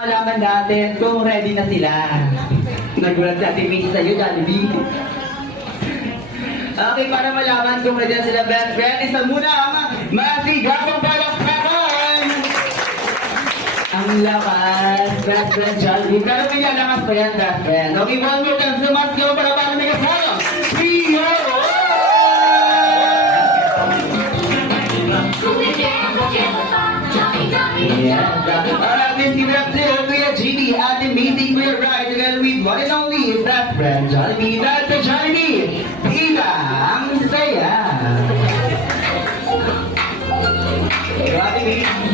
Malaman natin kung ready na sila. Nagulat si Ate Mitch sa'yo, Jollibee. Okay, para malaman kung ready na sila, best friend, isa muna ang masigapang palakpakan! Ang lakas, best friend Jollibee. Pero may lakas pa yan, best friend. Okay, one more time, sumas ko para may kasama. This is up there, we are GD at the meeting, we are right together with one and only best friend Jollibee. That's the Jollibee! Diba? Ang saya! Jollibee!